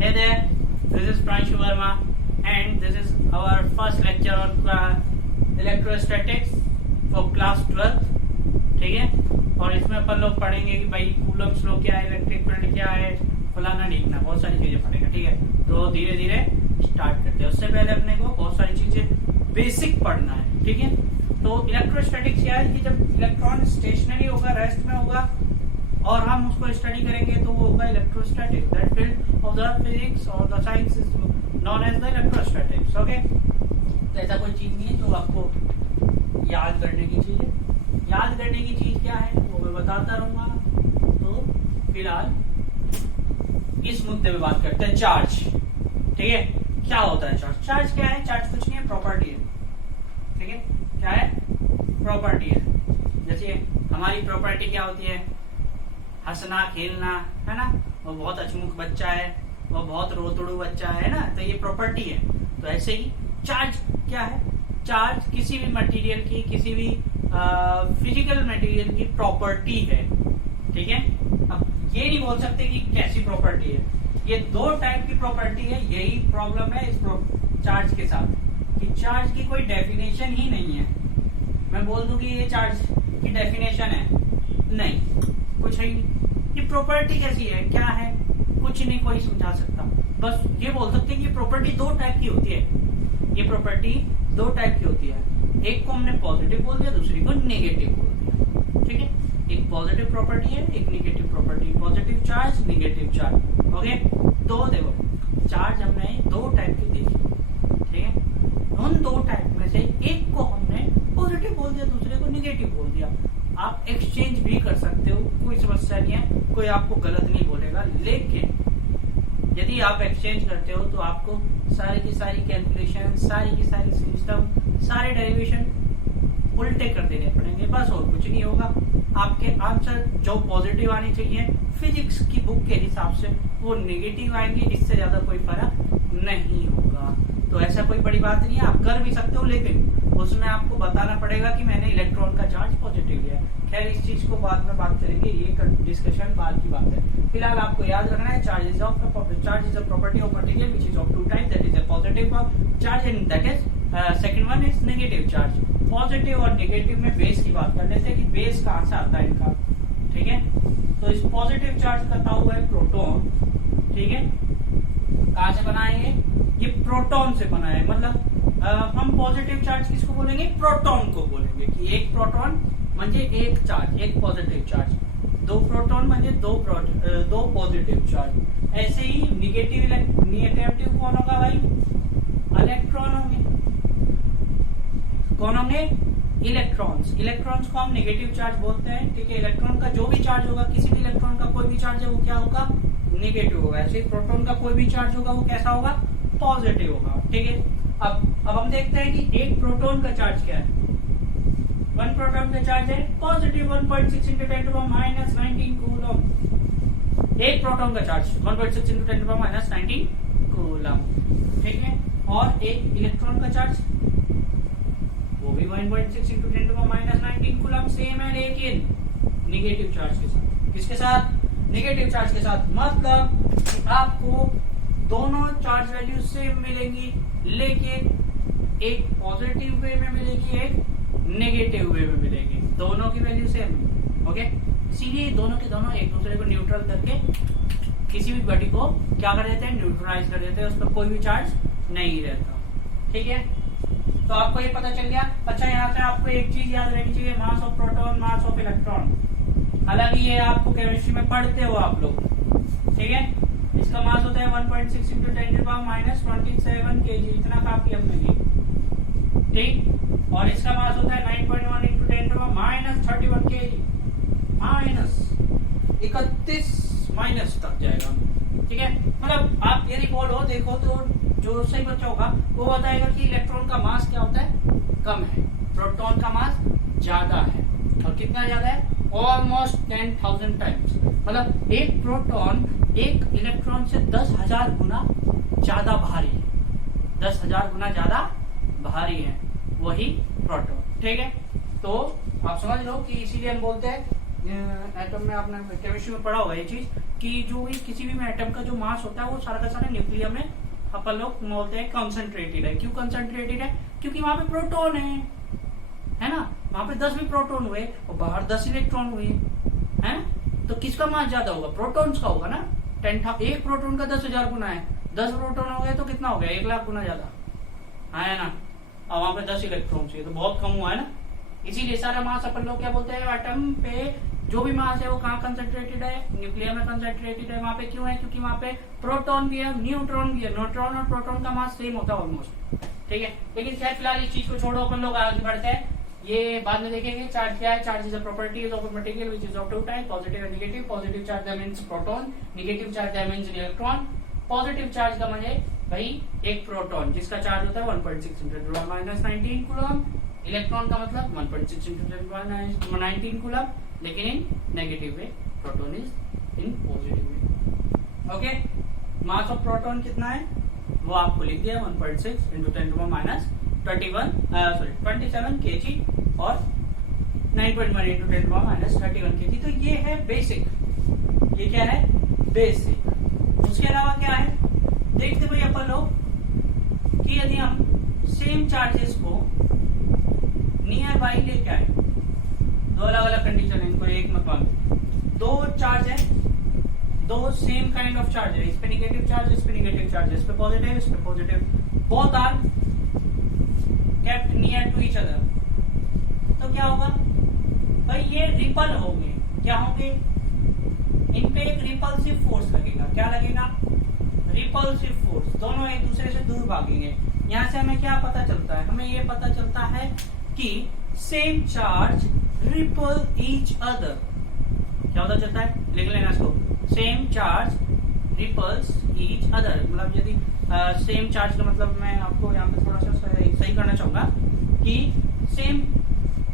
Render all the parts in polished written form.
Hey there, this is Pranshu Verma and this is our first lecture on electrostatics for class 12. ठीक है, और इसमें अपन लोग पढ़ेंगे कि भाई कूलम्स लॉ क्या है, इलेक्ट्रिक फील्ड क्या है, फलाना ढीकना, बहुत सारी चीजें पढ़ेंगे. ठीक है, तो धीरे धीरे स्टार्ट करते हैं. उससे पहले अपने को बहुत सारी चीजें बेसिक पढ़ना है. ठीक है, तो इलेक्ट्रोस्टैटिक्स क्या है कि जब इलेक्ट्रॉन स्टेशनरी होगा, रेस्ट में होगा और हम उसको स्टडी करेंगे तो वो होगा electrostatic. That field of the physics और the science is known as the electrostatics. Okay, तो ऐसा कोई चीज नहीं है जो आपको याद करने की चीज है. याद करने की चीज क्या है वो मैं बताता रहूंगा. तो फिलहाल इस मुद्दे पे बात करते हैं, चार्ज. ठीक है, क्या होता है चार्ज? चार्ज क्या है? चार्ज कुछ नहीं है, प्रॉपर्टी है. ठीक है, क्या है? प्रॉपर्टी है. जैसे हमारी प्रॉपर्टी क्या होती है? हंसना, खेलना, है ना. वो बहुत अचमुख बच्चा है, वो बहुत रोतड़ू बच्चा है ना, तो ये प्रॉपर्टी है. तो ऐसे ही चार्ज क्या है? चार्ज किसी भी मटेरियल की, किसी भी फिजिकल मटेरियल की प्रॉपर्टी है. ठीक है, अब ये नहीं बोल सकते कि कैसी प्रॉपर्टी है. ये दो टाइप की प्रॉपर्टी है. यही प्रॉब्लम है इस चार्ज के साथ कि चार्ज की कोई डेफिनेशन ही नहीं है. मैं बोल दूं कि ये चार्ज की डेफिनेशन है, नहीं, कुछ है ही नहीं. ये प्रॉपर्टी कैसी है, क्या है, कुछ नहीं कोई समझा सकता. बस ये बोल सकते हैं कि प्रॉपर्टी दो टाइप की होती है. ये प्रॉपर्टी दो टाइप की होती है. एक को हमने पॉजिटिव बोल दिया, दूसरी को नेगेटिव बोल दिया. ठीक है, एक पॉजिटिव प्रॉपर्टी है, एक negative property. Positive charge, negative charge. Okay, तो देखो चार्ज हमने दो टाइप की देखी. ठीक है, उन दो टाइप में से एक को हमने पॉजिटिव बोल दिया, दूसरे को नेगेटिव बोल दिया. आप एक्सचेंज भी कर सकते हो, कोई समस्या नहीं है, कोई आपको गलत नहीं बोलेगा. लेकिन यदि आप एक्सचेंज करते हो तो आपको सारी की सारी कैलकुलेशन, सारी की सारी सिस्टम, सारे डेरिवेशन उल्टे कर देने पड़ेंगे. बस और कुछ नहीं होगा. आपके आंसर जो पॉजिटिव आने चाहिए फिजिक्स की बुक के हिसाब से वो नेगेटिव आएंगे. इससे ज्यादा कोई फर्क नहीं होगा. तो ऐसा कोई बड़ी बात नहीं है, आप कर भी सकते हो, लेकिन उसमें आपको बताना पड़ेगा कि मैंने इलेक्ट्रॉन का चार्ज पॉजिटिव लिया. खैर, इस चीज को बाद में बात करेंगे, ये डिस्कशन बाद की बात है. फिलहाल आपको याद रखना है charge is a property of material which is of two type, that is a positive charge and that is second one is negative charge. Positive और नेगेटिव में बेस की बात कर लेते हैं कि बेस कहां से आता है इनका. ठीक है, तो इस पॉजिटिव चार्ज का ताऊ है प्रोटॉन. ठीक है, कहां से बना है ये प्रोटॉन से बना है. मतलब हम पॉजिटिव चार्ज किसको बोलेंगे? प्रोटॉन को बोलेंगे कि एक प्रोटॉन म्हणजे एक चार्ज, एक पॉजिटिव चार्ज. दो प्रोटॉन म्हणजे दो पॉजिटिव चार्ज. ऐसे ही निगेटिव कौन होगा भाई? इलेक्ट्रॉन होंगे. कौन होंगे? इलेक्ट्रॉन्स. इलेक्ट्रॉन्स को हम नेगेटिव चार्ज बोलते हैं. ठीक है, इलेक्ट्रॉन का जो भी चार्ज होगा, किसी भी इलेक्ट्रॉन का कोई भी चार्ज है वो क्या होगा? नेगेटिव होगा. ऐसे ही प्रोटॉन का कोई भी चार्ज होगा वो कैसा होगा? पॉजिटिव होगा. ठीक है, अब हम देखते हैं कि एक प्रोटॉन का चार्ज क्या है. वन प्रोटॉन का चार्ज है positive 1.6 into 10 to the minus 19 coulomb. एक प्रोटॉन का charge 1.6 into 10 to the minus 19 coulomb. ठीक है, और एक इलेक्ट्रॉन का चार्ज वो भी 1.6 into 10 to the minus 19 coulomb. Same है लेकिन नेगेटिव चार्ज के साथ. किसके साथ? नेगेटिव चार्ज के साथ. मतलब आपको दोनों चार्ज वैल्यू सेम मिलेंगी, लेकिन एक पॉजिटिव वे में मिलेगी, एक नेगेटिव वे में मिलेगी. दोनों की वैल्यू सेम. ओके, इसीलिए दोनों के दोनों एक दूसरे को न्यूट्रल करके किसी भी बॉडी को क्या कर देते हैं? न्यूट्रलाइज कर देते हैं. उस पर कोई भी चार्ज नहीं रहता. ठीक है, तो आपको ये पता चल गया. अच्छा, यहाँ से आपको एक चीज याद रहनी चाहिए, मास of proton, mass of electron. हालांकि ये आपको केमिस्ट्री में पढ़ते हो आप लोग. ठीक है, इसका मास होता है 1.6 into 10 to the minus 27 kg. इतना काफी हमने ली. ठीक, और इसका मास होता है 9.1 into 10 to the minus 31 kg. Minus 31 minus तक जाएगा. ठीक है, मतलब आप यदि बोलो देखो तो जो सही बच्चा होगा वो बताएगा कि इलेक्ट्रॉन का मास क्या होता है? कम है. प्रोटॉन का मास ज्यादा है. और कितना ज्यादा है? Almost 10,000 times. मतलब एक प्रोटॉन एक इलेक्ट्रॉन से 10,000 गुना ज्यादा भारी है. 10,000 गुना ज्यादा भारी है वही प्रोटॉन. ठीक है, तो आप समझ लो कि इसीलिए हम बोलते हैं एटम में, आपने केमिस्ट्री में पढ़ा होगा ये चीज कि जो भी किसी भी एटम का जो मास होता है वो सारा का सारा न्यूक्लियस में अपन लोग बोलते हैं कंसंट्रेटेड है। क्यों कंसंट्रेटेड है? क्योंकि वहां पे प्रोटॉन है ना, वहां पे 10 भी प्रोटॉन हुए और बाहर 10 इलेक्ट्रॉन हुए हैं, तो किसका मास ज्यादा होगा? प्रोटॉन्स का होगा ना। 10 था, एक प्रोटॉन का 10,000 गुना है, 10 प्रोटॉन हो गए तो कितना हो गया? 1,00,000 गुना ज्यादा है ना। और वहां पे 10 इलेक्ट्रॉन है तो बहुत कम हुआ है ना। इसीलिए सारा मास अपन लोग क्या बोलते हैं, एटम पे जो भी मास है वो कहाँ कंसंट्रेटेड है? न्यूक्लियर में कंसंट्रेटेड है। वहां पे क्यों है? क्योंकि वहां पे प्रोटॉन भी है, न्यूट्रॉन भी है। न्यूट्रॉन और प्रोटॉन का मास सेम होता है ऑलमोस्ट, ठीक है। लेकिन खैर फिलहाल इस चीज को छोड़ो, अपन लोग आगे बढ़ते हैं, ये बाद में देखेंगे। चार्ज क्या है? Charge is a property of a material which is of two type, positive and negative. Positive charge that means proton, negative charge that means electron. Positive charge का मतलब भाई एक प्रोटॉन जिसका चार्ज होता है 1.6 × 10⁻19 कूलम। इलेक्ट्रॉन का मतलब 1.6 × 10⁻19 coulomb, लेकिन in negative way, proton is in positive way. Okay, mass of proton कितना है वो आपको लिख दिया, 1.6 × 10⁻27 kg और 9.1 × 10⁻31 kg। तो ये है बेसिक, ये क्या है? बेसिक। उसके अलावा क्या है देखते भाई अपन लोग कि यदि हम सेम चार्जेस को नियर बाई लेके आए, दो अलग अलग कंडीशन है, इनको एक मत मान लो, दो चार्ज है, दो सेम काइंड ऑफ चार्ज है, इस पे नेगेटिव चार्ज, इस पे नेगेटिव चार्ज, इस पे पॉजिटिव, इस पे positive, both are kept near to each other, तो क्या होगा भाई? ये रिपल होंगे। क्या होंगे? इन पे एक रिपल्सिव फोर्स लगेगा। क्या लगेगा? Repulsive force. दोनों एक दूसरे से दूर भागेंगे। यहाँ से हमें क्या पता चलता है? हमें ये पता चलता है कि same charge repel each other. क्या पता चलता है? लिख लेना इसको, same charge repels each other. मतलब यदि सेम चार्ज का मतलब मैं आपको यहाँ पे थोड़ा सा सही करना चाहूंगा कि सेम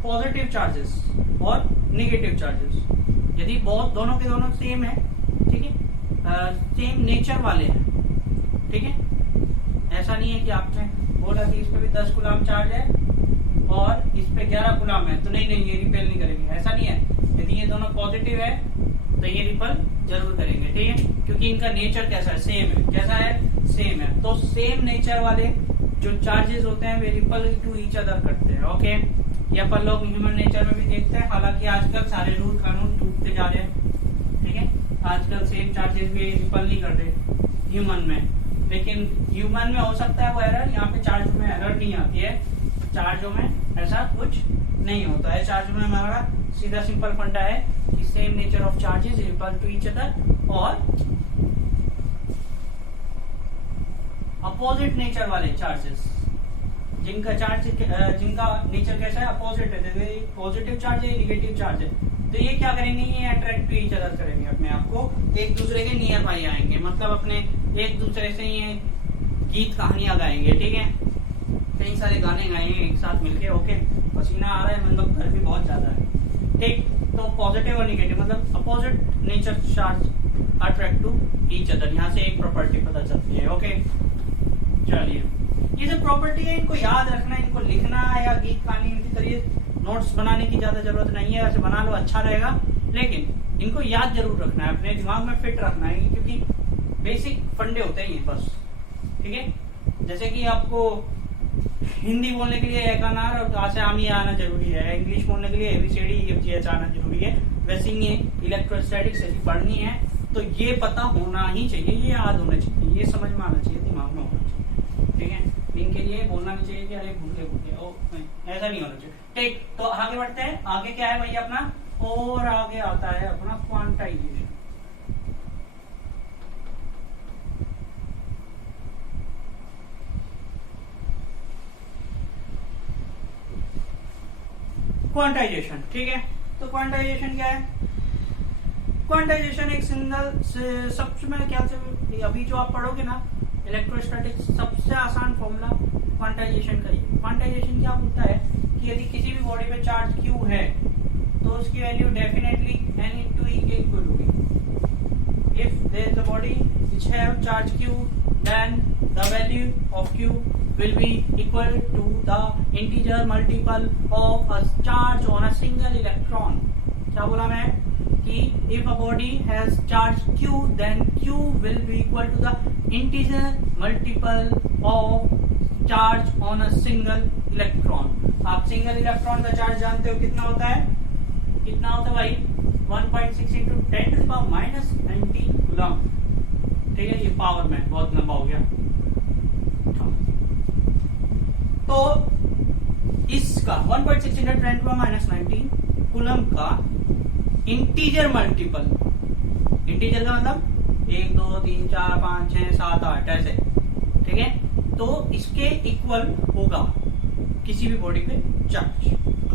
पॉजिटिव चार्जेस और नेगेटिव चार्जेस यदि बहुत दोनों के दोनों सेम है, ठीक है, सेम नेचर वाले हैं, ठीक है। ऐसा नहीं है कि आपने बोला कि इस पे भी 10 कूलम चार्ज है और इस पे 11 कूलम है तो नहीं ये रिपेल नहीं करेंगे, ऐसा नहीं है। यदि ये दोनों पॉजिटिव है तो ये रिपल जरूर करेंगे, ठीक है, क्योंकि इनका नेचर कैसा है? सेम है। कैसा है? सेम है। तो सेम नेचर वाले जो चार्जेस होते हैं वे रिपल टू ईच अदर करते हैं। ओके, ये अपन लोग ह्यूमन नेचर में भी देखते हैं। हालांकि आजकल सारे रूल कानून टूटते जा रहे हैं, ठीक है। आजकल सेम चार्जेस भी रिपल नहीं करते ह्यूमन में, लेकिन ह्यूमन में हो सकता है वो एरर, यहाँ पे चार्ज में एरर नहीं आती है। चार्जों में ऐसा कुछ नहीं होता है। चार्ज में हमारा सीधा सिंपल फंडा है कि same nature of charges repel to each other और अपोजिट नेचर वाले चार्जेस जिनका नेचर कैसा है? अपोजिट है। जैसे पॉजिटिव चार्ज है, नेगेटिव चार्ज है, तो ये क्या करेंगे? ये अट्रैक्ट टू ईच अदर करेंगे, अपने आप को एक दूसरे के नियर बाई आएंगे, मतलब अपने एक दूसरे से ये गीत कहानियां गाएंगे, ठीक है, कई सारे गाने गाएंगे एक साथ मिलके। ओके, पसीना आ रहा है, मतलब घर भी बहुत ज्यादा है, ठीक। तो पॉजिटिव और नेगेटिव मतलब opposite nature charge attract to each other, यहाँ से एक प्रॉपर्टी पता चलती है। ओके, चलिए, ये जो प्रॉपर्टी है इनको याद रखना, इनको लिखना या गीत कहानी इनकी तरह नोट्स बनाने की ज्यादा जरूरत नहीं है। ऐसे बना लो अच्छा रहेगा, लेकिन इनको याद जरूर रखना है, अपने दिमाग में फिट रखना है, क्योंकि बेसिक फंडे होते हैं ये बस, ठीक है। जैसे कि आपको हिंदी बोलने के लिए एकानार और आसामी आना जरूरी है, इंग्लिश बोलने के लिए एबीसीडी एफजीएच आना जरूरी है, वैसे ही ये इलेक्ट्रोस्टैटिक्स ऐसी पढ़नी है तो ये पता होना ही चाहिए, ये याद होना चाहिए, ये समझ में आना चाहिए, दिमाग में होना चाहिए, ठीक है। इनके लिए बोलना नहीं चाहिए कि अरे भूल गए, ऐसा नहीं होना चाहिए, ठीक। तो आगे बढ़ते हैं। आगे क्या है भैया अपना? और आगे आता है अपना क्वांटाइजेशन। क्वांटाइजेशन, ठीक है। तो क्वांटाइजेशन क्या है? क्वांटाइजेशन एक सिंगल सबसे मेरे ख्याल से अभी जो आप पढ़ोगे ना इलेक्ट्रोस्टैटिक्स, सबसे आसान फॉर्मूला क्वांटाइजेशन का ही। क्वांटाइजेशन क्या होता है कि यदि किसी भी बॉडी पे चार्ज Q है तो उसकी वैल्यू डेफिनेटली N/E के इक्वल होगी। If there is a body which have charge Q, then the value of Q will be equal to the integer multiple of a charge on a single electron। क्या बोला मैं कि if a body has charge q then q will be equal to the integer multiple of charge on a single electron। आप single electron का charge जानते हो कितना होता है, कितना होता है भाई 1.6 into 10 to the power minus 19 coulomb. ठीक है, ये पावर में बहुत लंबा हो गया। तो इसका 1.6 into 10 to the power minus 19 coulomb का इंटीजर मल्टीपल, इंटीजर का मतलब 1 2 3 4 5 6 7 8 ऐसे, ठीक है। तो इसके इक्वल होगा किसी भी बॉडी पे चार्ज,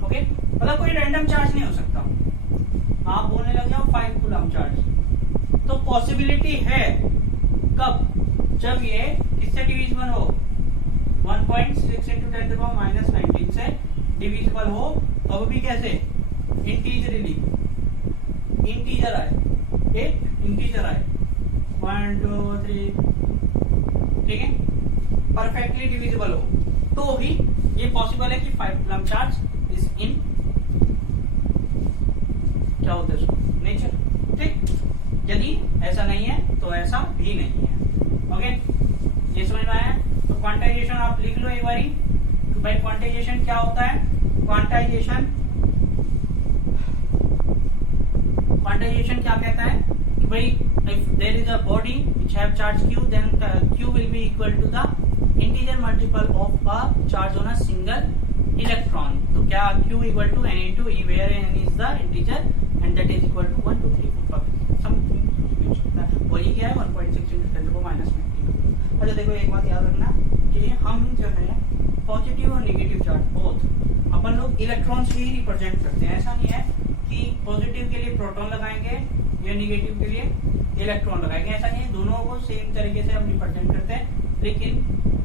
ओके। मतलब कोई रैंडम चार्ज नहीं हो सकता। आप बोलने लग जाओ 5 कूलम चार्ज, तो पॉसिबिलिटी है कब, जब ये किससे डिविजिबल हो, 1.6 into 10 to the power minus 19 से डिविजिबल हो, अब भी कैसे इंटीजरली, इंटीजर आए, एक इंटीजर आए 1 2 3, ठीक है, परफेक्टली डिविजिबल हो तो ही ये पॉसिबल है कि 5 कूलम चार्ज इज इन, क्या होता है उसको, नेचर, ठीक। यदि ऐसा नहीं है तो ऐसा भी नहीं है, ओके। ये समझ में आया। तो क्वांटाइजेशन आप लिख लो एक बारी, तो भाई क्वांटाइजेशन क्या होता है, क्वांटाइजेशन क्या कहता है कि भाई if there is a body which have charge q then q will be equal to the integer multiple of a charge on a single electron। तो क्या q equal to n into e where n is the integer and that is equal to 1 2 3 4 5 something, और ये क्या है 1.6 into 10 to the minus 19। अच्छा देखो एक बात याद रखना कि हम जो है पॉजिटिव और नेगेटिव चार्ज बोथ अपन लोग इलेक्ट्रॉन्स ही रिप्रेजेंट करते हैं। ऐसा नहीं है कि पॉजिटिव के लिए प्रोटॉन लगाएंगे या नेगेटिव के लिए इलेक्ट्रॉन लगाएंगे, ऐसा नहीं है, दोनों को सेम तरीके से हम रिप्रेजेंट करते हैं। लेकिन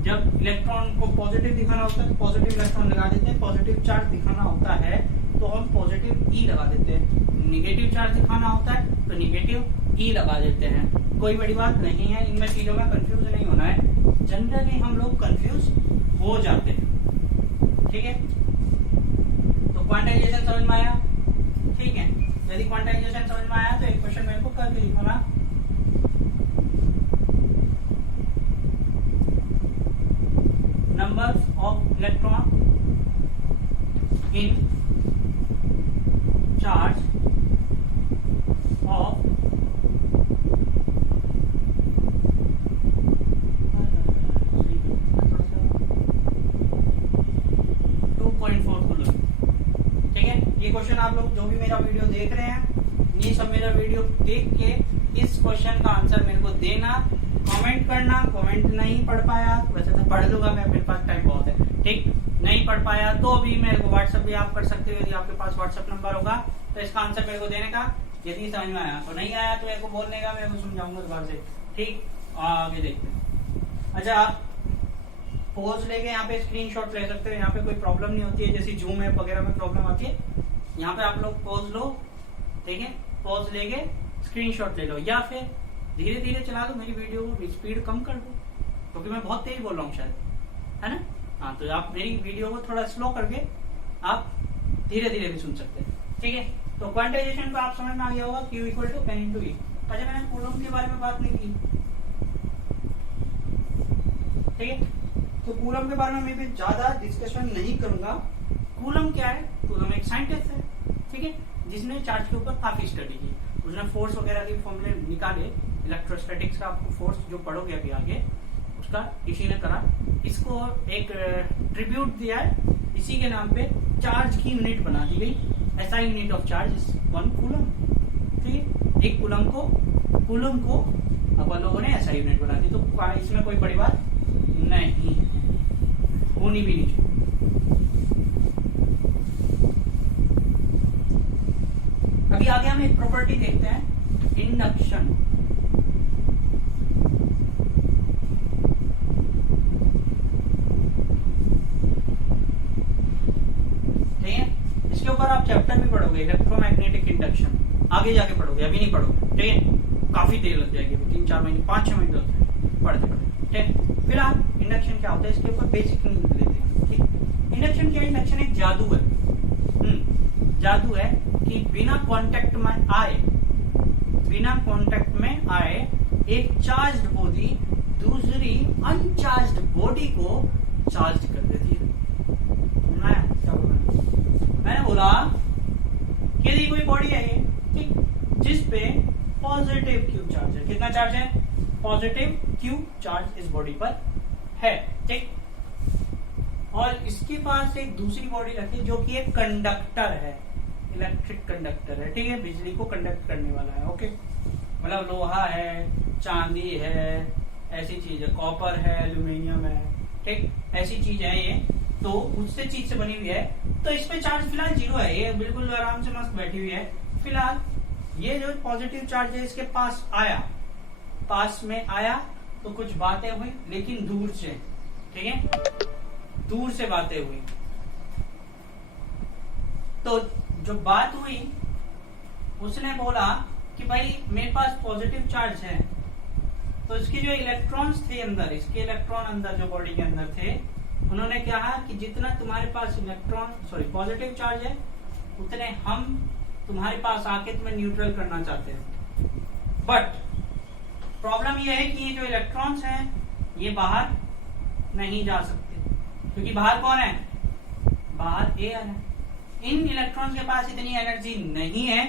जब इलेक्ट्रॉन को पॉजिटिव दिखाना होता है तो पॉजिटिव इलेक्ट्रॉन लगा देते हैं, पॉजिटिव चार्ज दिखाना होता है तो हम पॉजिटिव ई लगा देते हैं, नेगेटिव चार्ज दिखाना होता है तो नेगेटिव ई लगा देते हैं। कोई बड़ी बात नहीं है, इनमें चीजों में कंफ्यूज नहीं होना है, जनरली हम लोग कंफ्यूज हो जाते हैं, ठीक है। तो क्वांटाइजेशन समझ में आया, ठीक है। यदि क्वांटाइजेशन समझ में आया तो एक क्वेश्चन मेरे को करके लिखो ना, number of electron in charge of 2.4 coulomb, ठीक है। ये क्वेश्चन आप लोग जो भी मेरा वीडियो देख रहे हैं, ये सब मेरा वीडियो देख के इस क्वेश्चन का आंसर मेरे को देना, कमेंट करना। कमेंट नहीं पढ़ पाया, वैसे तो पढ़ लूंगा मैं, मेरे पास टाइम बहुत है, ठीक। नहीं पढ़ पाया तो भी मेरे को व्हाट्सएप भी आप कर सकते हो, यदि आपके पास व्हाट्सएप नंबर होगा तो इसका आंसर मेरे को देने का। यदि समझ में आया तो नहीं आया तो मेरे को बोलने का, मैं समझाऊंगा दोबारा से, ठीक। आगे देखते हैं। अच्छा आप पोज लेके यहाँ पे स्क्रीनशॉट ले सकते हो, यहाँ पे कोई प्रॉब्लम नहीं होती है, जैसी जूम ऐप वगैरह में प्रॉब्लम आती है। यहाँ पे आप लोग पोज लो, ठीक है, पोज लेके स्क्रीनशॉट ले लो, या फिर धीरे धीरे चला लो, मेरी वीडियो को स्पीड कम कर दो क्योंकि मैं बहुत तेज बोल रहा हूँ शायद, है ना। हाँ तो आप मेरी वीडियो को थोड़ा स्लो करके आप धीरे धीरे भी सुन सकते हैं, ठीक है। तो क्वांटाइजेशन को आप समझ में आ गया होगा, Q equal to n into E. अच्छा मैंने कूलम के बारे में बात नहीं की, ठीक है। तो कूलम के बारे में मैं भी ज्यादा डिस्कशन नहीं करूंगा। कूलम क्या है, कूलम एक साइंटिस्ट है, ठीक है, जिसने चार्ज के ऊपर काफी स्टडी की, उसने फोर्स वगैरह के फॉर्मूले निकाले, इलेक्ट्रोस्टैटिक्स का आपको फोर्स जो पढ़ोगे अभी आगे उसका इसी ने करा, इसको एक ट्रिब्यूट दिया है, इसी के नाम पे चार्ज की यूनिट बना दी गई, ऐसा unit of charge is 1 coulomb, ठीक है। एक कूलम को अपन लोगों ने ऐसा यूनिट बना दी, तो इसमें कोई बड़ी बात नहीं होनी भी नहीं। अभी आगे हम एक प्रॉपर्टी देखते हैं, इंडक्शन। ठीक है, इसके ऊपर आप चैप्टर भी पढ़ोगे, इलेक्ट्रोमैग्नेटिक इंडक्शन, आगे जाके पढ़ोगे, अभी नहीं पढ़ोगे, ठीक है। काफी देर लग जाएगी, 3-4 महीने 5-6 महीने लगते हैं पढ़ते पढ़ते, ठीक है। फिर आप इंडक्शन क्या होता है इसके ऊपर बेसिक नींद लेते हैं, ठीक। इंडक्शन क्या है, इंडक्शन एक जादू है, जादू है कि बिना कांटेक्ट में आए बिना कांटेक्ट में आए एक चार्ज्ड बॉडी दूसरी अनचार्ज्ड बॉडी को चार्ज कर देती है। क्या बोला मैंने? बोला कि यदि कोई बॉडी है ये, ठीक, जिस पे पॉजिटिव क्यू चार्ज है। कितना चार्ज है? पॉजिटिव क्यू चार्ज इस बॉडी पर है, ठीक। और इसके पास एक दूसरी बॉडी रखी जो कि एक कंडक्टर है, इलेक्ट्रिक कंडक्टर है, ठीक है, बिजली को कंडक्ट करने वाला है। ओके, मतलब लोहा है, चांदी है, ऐसी चीज है, कॉपर है, एल्यूमिनियम है, ठीक, ऐसी चीज है ये, तो उससे चीज से बनी हुई है। तो इस पे चार्ज फिलहाल 0 है, ये बिल्कुल आराम से मस्त बैठी हुई है। फिलहाल ये जो पॉजिटिव चार्ज है इसके पास आया, पास में आया तो कुछ बातें हुई, लेकिन दूर से, ठीक है, दूर से बातें हुई। तो जो बात हुई उसने बोला कि भाई मेरे पास पॉजिटिव चार्ज है, तो इसके जो इलेक्ट्रॉन्स थे अंदर, इसके इलेक्ट्रॉन अंदर जो बॉडी के अंदर थे, उन्होंने कहा कि जितना तुम्हारे पास पॉजिटिव चार्ज है उतने हम तुम्हारे पास आके तुम्हें न्यूट्रल करना चाहते हैं। बट प्रॉब्लम यह है कि ये जो इलेक्ट्रॉन्स हैं ये बाहर नहीं जा सकते, क्योंकि बाहर कौन है? बाहर एयर है। इन इलेक्ट्रॉन्स के पास इतनी एनर्जी नहीं है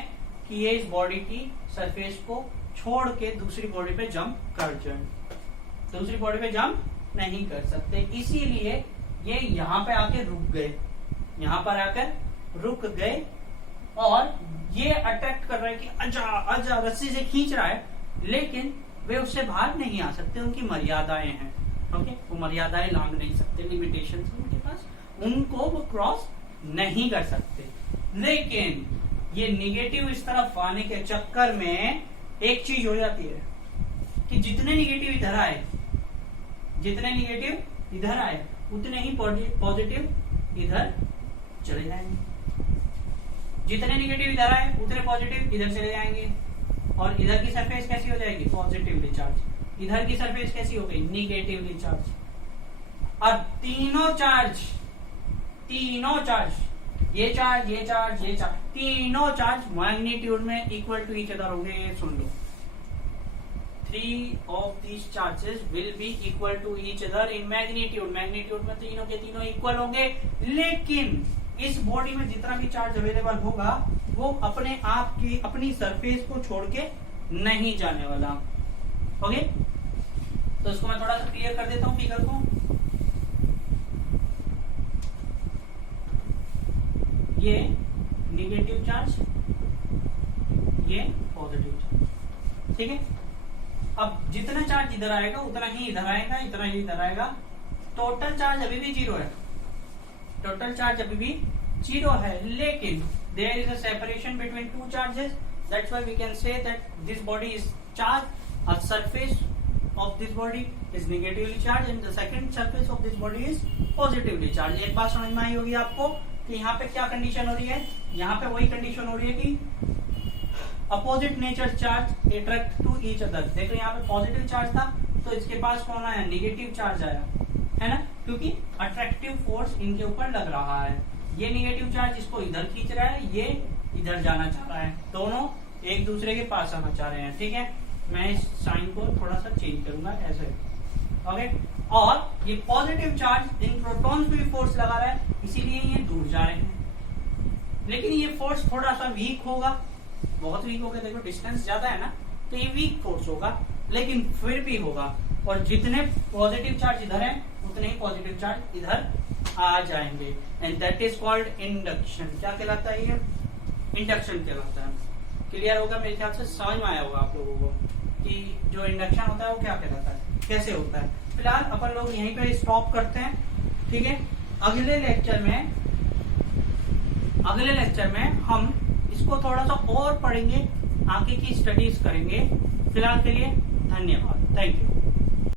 कि ये इस बॉडी की सरफेस को छोड़ के दूसरी बॉडी पे जंप कर जाए, दूसरी बॉडी पे जंप नहीं कर सकते, इसीलिए ये यहाँ पे आके रुक गए, यहाँ पर आकर रुक गए और ये अट्रैक्ट कर रहा है कि आजा आजा, रस्सी से खींच रहा है, लेकिन वे उससे बाहर नहीं आ सकते, उनकी मर्यादाएं हैं। ओके, वो मर्यादाएं लांघ नहीं सकते, लिमिटेशंस उनके पास, उनको वो क्रॉस नहीं कर सकते। लेकिन ये निगेटिव इस तरफ आने के चक्कर में एक चीज हो जाती है कि जितने निगेटिव इधर आए, जितने निगेटिव इधर आए उतने ही पॉजिटिव इधर चले जाएंगे, जितने निगेटिव इधर आए उतने पॉजिटिव इधर चले जाएंगे, और इधर की सरफेस कैसी हो जाएगी? Positively charge. इधर की सरफेस कैसी हो गई? Negatively charge. और तीनों चार्ज, ये चार्ज, ये चार्ज, ये चार्ज, तीनों चार्ज मैग्नीट्यूड में इक्वल टू ईच अदर होंगे। सुन लो, 3 of these charges will be equal to each other in magnitude। Magnitude में तीनों के तीनों इक्वल होंगे, लेकिन इस बॉडी में जितना भी चार्ज अवेलेबल होगा वो अपने आप की अपनी सरफेस को छोड़ के नहीं जाने वाला। ओके, तो इसको मैं थोड़ा सा क्लियर कर देता हूं फिगर को। ये निगेटिव चार्ज, ये पॉजिटिव चार्ज, ठीक है। अब जितना चार्ज इधर आएगा उतना ही इधर आएगा, इतना ही इधर आएगा। टोटल चार्ज अभी भी 0 है, टोटल चार्ज अभी भी 0 है, लेकिन there is a separation between two charges. That's why we can say that this body is charge, a surface of this body is negatively charge and the second surface of this body is positively charge. एक बात समझ में आई होगी आपको कि यहाँ पे क्या कंडीशन हो रही है? यहाँ पे वही कंडीशन हो रही है कि opposite nature charge attract to each other. देखो यहाँ पे पॉजिटिव चार्ज था तो इसके पास कौन आया? निगेटिव चार्ज आया, है ना, क्योंकि अट्रैक्टिव फोर्स इनके ऊपर लग रहा है। ये निगेटिव चार्ज इसको इधर खींच रहा है, ये इधर जाना चाह रहा है, दोनों एक दूसरे के पास आना चाह रहे हैं, ठीक है। मैं इस साइन को थोड़ा सा चेंज करूंगा ऐसे, ओके। और ये पॉजिटिव चार्ज इन प्रोटॉन्स पे फोर्स लगा रहा है, इसीलिए ये दूर जा रहे हैं। लेकिन ये फोर्स थोड़ा सा वीक होगा, बहुत वीक होगा, देखो डिस्टेंस ज्यादा है ना, तो ये वीक फोर्स होगा, लेकिन फिर भी होगा। और जितने पॉजिटिव चार्ज इधर है उतने ही पॉजिटिव चार्ज इधर आ जाएंगे, and that is called induction. क्या कहलाता है ये? इंडक्शन कहलाता है। क्लियर होगा मेरे ख्याल से, समझ में आया होगा आप लोगों को कि जो इंडक्शन होता है वो क्या कहलाता है, कैसे होता है। फिलहाल अपन लोग यहीं पे स्टॉप करते हैं, ठीक है। अगले लेक्चर में हम इसको थोड़ा सा और पढ़ेंगे, आगे की स्टडीज करेंगे। फिलहाल के लिए धन्यवाद, थैंक यू।